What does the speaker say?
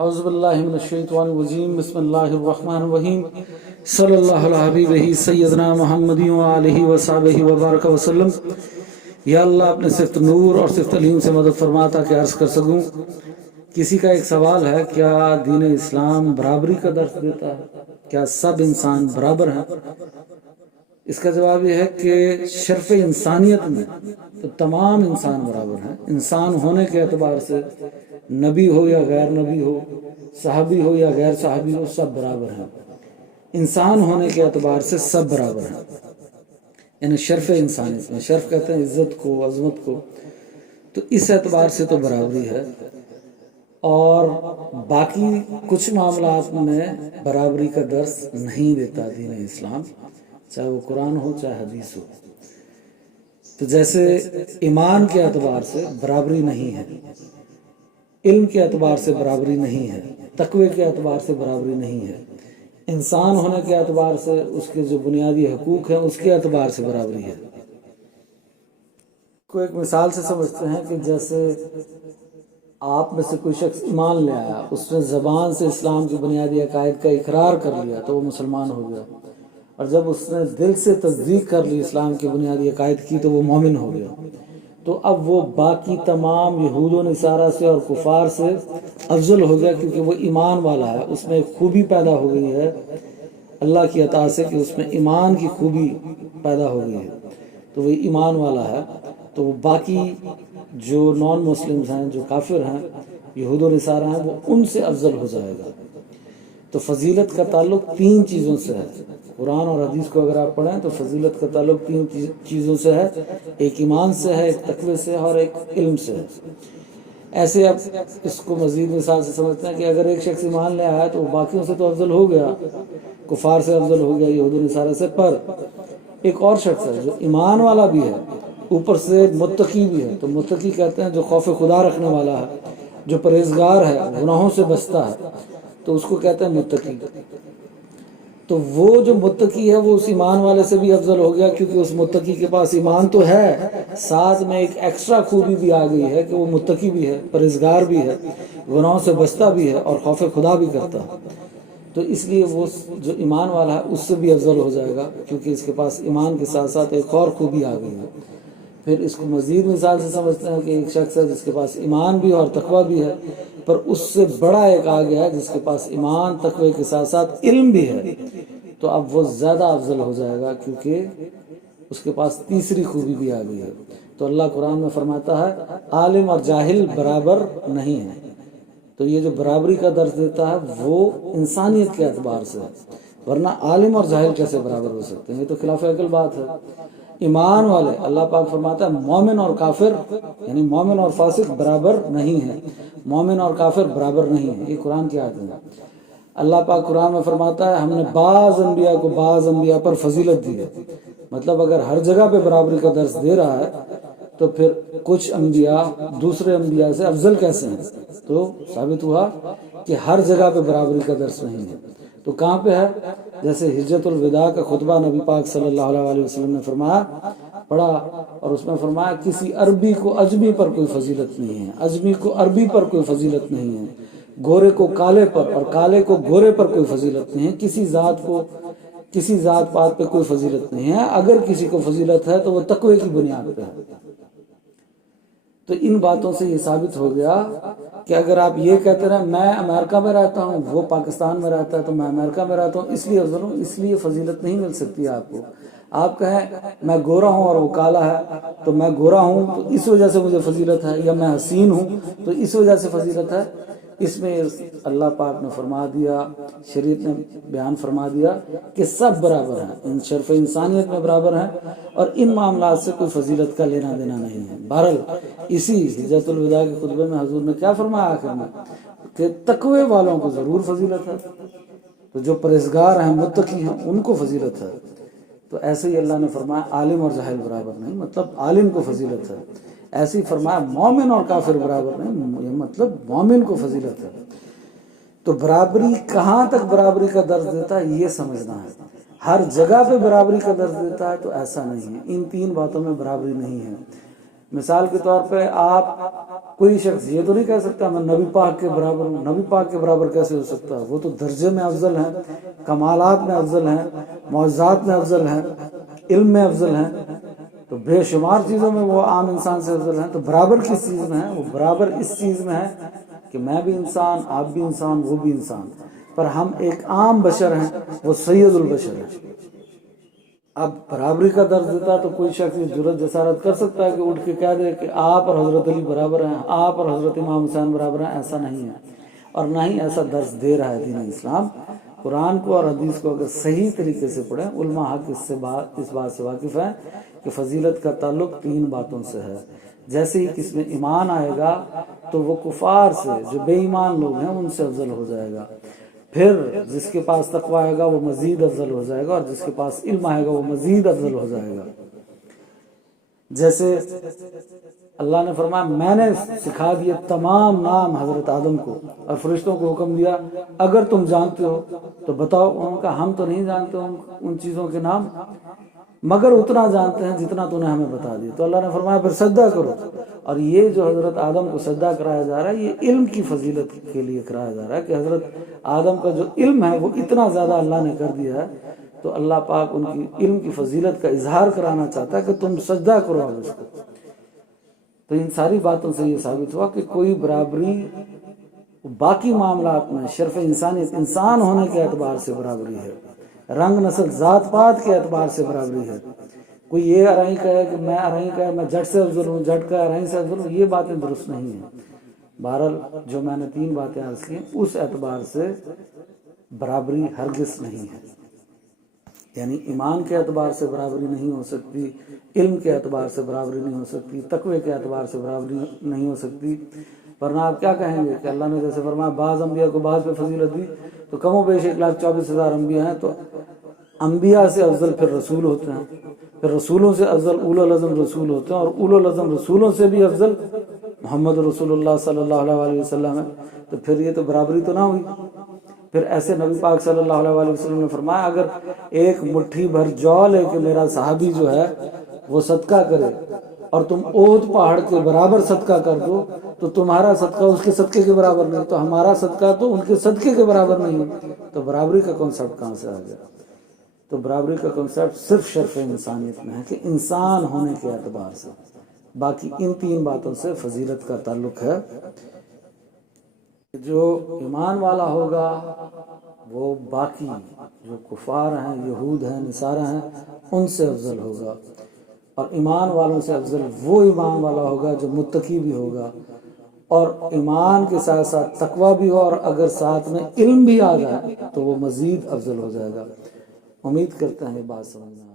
اعوذ باللہ من الشیطان الرجیم بسم اللہ الرحمن الرحیم صلی اللہ علیہ حبیبہ سیدنا محمد وآلہ وصحبہ وبارک وسلم۔ یا اللہ اپنے صفت نور اور صفت علیم سے مدد فرما تاکہ عرض کر سکوں۔ کسی کا ایک سوال ہے، کیا دین اسلام برابری کا درس دیتا ہے؟ کیا سب انسان برابر ہیں؟ اس کا جواب یہ ہے کہ شرف انسانیت میں تو تمام انسان برابر ہیں۔ انسان ہونے کے اعتبار سے نبی ہو یا غیر نبی ہو، صحابی ہو یا غیر صحابی ہو، سب برابر ہیں۔ انسان ہونے کے اعتبار سے سب برابر ہیں، یعنی شرف انسانیت میں، شرف کہتے ہیں عزت کو، عظمت کو، تو اس اعتبار سے تو برابری ہے۔ اور باقی کچھ معاملات میں برابری کا درس نہیں دیتا دین اسلام، چاہے وہ قرآن ہو چاہے حدیث ہو۔ تو جیسے ایمان کے اعتبار سے برابری نہیں ہے، علم کے اعتبار سے برابری نہیں ہے، تقوی کے اعتبار سے برابری نہیں ہے، انسان ہونے کے اعتبار سے اس کے جو بنیادی حقوق ہیں اس کے اعتبار سے برابری ہے۔ کو ایک مثال سے سمجھتے ہیں کہ جیسے آپ میں سے کوئی شخص ایمان لے آیا، اس نے زبان سے اسلام کی بنیادی عقائد کا اقرار کر لیا تو وہ مسلمان ہو گیا، اور جب اس نے دل سے تصدیق کر لی اسلام کی بنیادی عقائد کی تو وہ مومن ہو گیا۔ تو اب وہ باقی تمام یہود و نصارہ سے اور کفار سے افضل ہو گیا، کیونکہ وہ ایمان والا ہے، اس میں ایک خوبی پیدا ہو گئی ہے اللہ کی عطا سے کہ اس میں ایمان کی خوبی پیدا ہو گئی ہے، تو وہ ایمان والا ہے۔ تو وہ باقی جو نان مسلمز ہیں، جو کافر ہیں، یہود و نصارہ ہیں، وہ ان سے افضل ہو جائے گا۔ تو فضیلت کا تعلق تین چیزوں سے ہے۔ قرآن اور حدیث کو اگر آپ پڑھیں تو فضیلت کا تعلق تین چیزوں سے ہے، ایک ایمان سے ہے، ایک تقوی سے ہے، اور ایک علم سے ہے۔ ایسے اب اس کو مزید مثال سے سمجھتے ہیں کہ اگر ایک شخص ایمان لے آیا تو باقیوں سے تو افضل ہو گیا، کفار سے افضل ہو گیا، یہود و نصارہ سے، پر ایک اور شخص ہے جو ایمان والا بھی ہے، اوپر سے متقی بھی ہے۔ تو متقی کہتے ہیں جو خوف خدا رکھنے والا ہے، جو پرہیزگار ہے، گناہوں سے بچتا ہے، تو اس کو کہتے ہیں متقی۔ تو وہ جو متقی ہے وہ اس ایمان والے سے بھی افضل ہو گیا، کیونکہ اس متقی کے پاس ایمان تو ہے، ساتھ میں ایک ایکسٹرا خوبی بھی آ گئی ہے کہ وہ متقی بھی ہے، پرہیزگار بھی ہے، گناہوں سے بچتا بھی ہے، اور خوف خدا بھی کرتا ہے۔ تو اس لیے وہ جو ایمان والا ہے اس سے بھی افضل ہو جائے گا، کیونکہ اس کے پاس ایمان کے ساتھ ساتھ ایک اور خوبی آ گئی ہے۔ پھر اس کو مزید مثال سے سمجھتے ہیں کہ ایک شخص ہے جس کے پاس ایمان بھی اور تقوی بھی ہے، پر اس سے بڑا ایک آ گیا ہے جس کے پاس ایمان تقوی کے ساتھ ساتھ علم بھی ہے، تو اب وہ زیادہ افضل ہو جائے گا، کیونکہ اس کے پاس تیسری خوبی بھی آ گئی ہے۔ تو اللہ قرآن میں فرماتا ہے عالم اور جاہل برابر نہیں ہے۔ تو یہ جو برابری کا درس دیتا ہے وہ انسانیت کے اعتبار سے ہے، ورنہ عالم اور جاہل کیسے برابر ہو سکتے ہیں؟ یہ تو خلاف عقل بات ہے۔ ایمان والے، اللہ پاک فرماتا ہے مومن اور کافر، یعنی مومن اور فاسق برابر نہیں ہے، مومن اور کافر برابر نہیں ہے، یہ قرآن کی آیت ہے۔ اللہ پاک قرآن میں فرماتا ہے ہم نے بعض انبیاء کو بعض انبیاء پر فضیلت دی ہے۔ مطلب اگر ہر جگہ پہ برابری کا درس دے رہا ہے تو پھر کچھ انبیاء دوسرے انبیاء سے افضل کیسے ہیں؟ تو ثابت ہوا کہ ہر جگہ پہ برابری کا درس نہیں ہے۔ تو کہاں پہ ہے؟ جیسے حجۃ الوداع کا خطبہ نبی پاک صلی اللہ علیہ وسلم نے فرمایا، پڑھا، اور اس میں فرمایا کسی عربی کو عجمی پر کوئی فضیلت نہیں ہے، عجمی کو عربی پر کوئی فضیلت نہیں ہے، گورے کو کالے پر اور کالے کو گورے پر کوئی فضیلت نہیں ہے، کسی ذات کو کسی ذات پات پہ کوئی فضیلت نہیں ہے، اگر کسی کو فضیلت ہے تو وہ تقوی کی بنیاد پہ ہے۔ تو ان باتوں سے یہ ثابت ہو گیا کہ اگر آپ یہ کہتے رہے میں امریکہ میں رہتا ہوں، وہ پاکستان میں رہتا ہے تو میں امریکہ میں رہتا ہوں اس لیے افضل ہوں، اس لیے فضیلت نہیں مل سکتی آپ کو۔ آپ کہیں میں گورا ہوں اور وہ کالا ہے تو میں گورا ہوں تو اس وجہ سے مجھے فضیلت ہے، یا میں حسین ہوں تو اس وجہ سے فضیلت ہے، اس میں اللہ پاک نے فرما دیا، شریعت نے بیان فرما دیا کہ سب برابر ہیں، ان شرف انسانیت میں برابر ہیں، اور ان معاملات سے کوئی فضیلت کا لینا دینا نہیں ہے۔ بہرحال اسی حجۃ الوداع کے خطبے میں حضور نے کیا فرمایا آخر میں کہ تقوی والوں کو ضرور فضیلت ہے، تو جو پرہیزگار ہیں، متقی ہیں، ان کو فضیلت ہے۔ تو ایسے ہی اللہ نے فرمایا عالم اور جاہل برابر نہیں، مطلب عالم کو فضیلت ہے۔ ایسے ہی فرمایا مومن اور کافر برابر نہیں، یہ مطلب مومن کو فضیلت ہے۔ تو برابری کہاں تک برابری کا درس دیتا ہے یہ سمجھنا ہے۔ ہر جگہ پہ برابری کا درس دیتا ہے تو ایسا نہیں ہے، ان تین باتوں میں برابری نہیں ہے۔ مثال کے طور پہ آپ کوئی شخص یہ تو نہیں کہہ سکتا میں نبی پاک کے برابر ہوں. نبی پاک کے برابر کیسے ہو سکتا ہے؟ وہ تو درجے میں افضل ہیں، کمالات میں افضل ہیں، معجزات میں افضل ہیں، علم میں افضل ہیں، تو بے شمار چیزوں میں وہ عام انسان سے افضل ہیں. تو برابر کس چیز میں ہے؟ وہ برابر اس چیز میں ہے کہ میں بھی انسان، آپ بھی انسان، وہ بھی انسان، پر ہم ایک عام بشر ہیں، وہ سید البشر ہیں. اب برابری کا درس دیتا تو کوئی شخص جرأت جسارت کر سکتا ہے کہ اٹھ کے کہہ دے کہ آپ اور حضرت علی برابر ہیں، آپ اور حضرت امام حسین برابر ہیں. ایسا نہیں ہے، اور نہ ہی ایسا درس دے رہا ہے دین اسلام. قرآن کو اور حدیث کو اگر صحیح طریقے سے پڑھیں، علماء حق اس بات سے واقف ہیں کہ فضیلت کا تعلق 3 باتوں سے ہے. جیسے ہی کس میں ایمان آئے گا تو وہ کفار سے، جو بے ایمان لوگ ہیں، ان سے افضل ہو جائے گا. پھر جس کے پاس تقوی آئے گا وہ مزید افضل ہو جائے گا، اور جس کے پاس علم آئے گا وہ مزید افضل ہو جائے گا. جیسے اللہ نے فرمایا میں نے سکھا دیے تمام نام حضرت آدم کو، اور فرشتوں کو حکم دیا اگر تم جانتے ہو تو بتاؤ. ان کا ہم تو نہیں جانتے ان چیزوں کے نام، مگر اتنا جانتے ہیں جتنا تو نے ہمیں بتا دیا. تو اللہ نے فرمایا پھر سجدہ کرو. اور یہ جو حضرت آدم کو سجدہ کرایا جا رہا ہے، یہ علم کی فضیلت کے لیے کرایا جا رہا ہے کہ حضرت آدم کا جو علم ہے وہ اتنا زیادہ اللہ نے کر دیا ہے، تو اللہ پاک ان کی علم کی فضیلت کا اظہار کرانا چاہتا ہے کہ تم سجدہ کرو اب اس کو. تو ان ساری باتوں سے یہ ثابت ہوا کہ کوئی برابری باقی معاملات میں شرف انسانیت، انسان ہونے کے اعتبار سے برابری ہے، رنگ نسل ذات پات کے اعتبار سے برابری ہے. کوئی یہ ارائیں کہے کہ میں ارائیں کہے میں جٹ سے افضل ہوں، جٹ کا ارائیں سے افضل ہوں، یہ باتیں درست نہیں ہیں. بہرحال جو میں نے 3 باتیں عرض کی اس اعتبار سے برابری ہرگز نہیں ہے. یعنی ایمان کے اعتبار سے برابری نہیں ہو سکتی، علم کے اعتبار سے برابری نہیں ہو سکتی، تقوی کے اعتبار سے برابری نہیں ہو سکتی. ورنہ آپ کیا کہیں گے کہ اللہ نے جیسے فرمایا بعض انبیاء کو بعض پہ فضیلت دی، تو کم و بیش 1,24,000 انبیاء ہیں، تو انبیاء سے افضل پھر رسول ہوتے ہیں، پھر رسولوں سے افضل اولو العزم رسول ہوتے ہیں، اور اولو العزم رسولوں سے بھی افضل محمد رسول اللہ صلی اللہ علیہ وسلم ہے. تو پھر یہ تو برابری تو نہ ہوئی. پھر ایسے نبی پاک صلی اللہ علیہ وسلم نے فرمایا اگر ایک مٹھی بھر جو لے کے میرا صحابی جو ہے وہ صدقہ کرے اور تم احد پہاڑ کے برابر صدقہ کر دو تو تمہارا صدقہ اس کے صدقے کے برابر نہیں، تو ہمارا صدقہ تو ان کے صدقے کے برابر نہیں. تو برابری کا کنسیپٹ کہاں سے آ گیا؟ تو برابری کا کنسیپٹ صرف شرف انسانیت میں ہے کہ انسان ہونے کے اعتبار سے. باقی ان 3 باتوں سے فضیلت کا تعلق ہے. جو ایمان والا ہوگا وہ باقی جو کفار ہیں، یہود ہیں، نصارہ ہیں، ان سے افضل ہوگا. اور ایمان والوں سے افضل وہ ایمان والا ہوگا جو متقی بھی ہوگا، اور ایمان کے ساتھ ساتھ تقوی بھی ہو، اور اگر ساتھ میں علم بھی آ جائے تو وہ مزید افضل ہو جائے گا. امید کرتے ہیں یہ بات سمجھ میں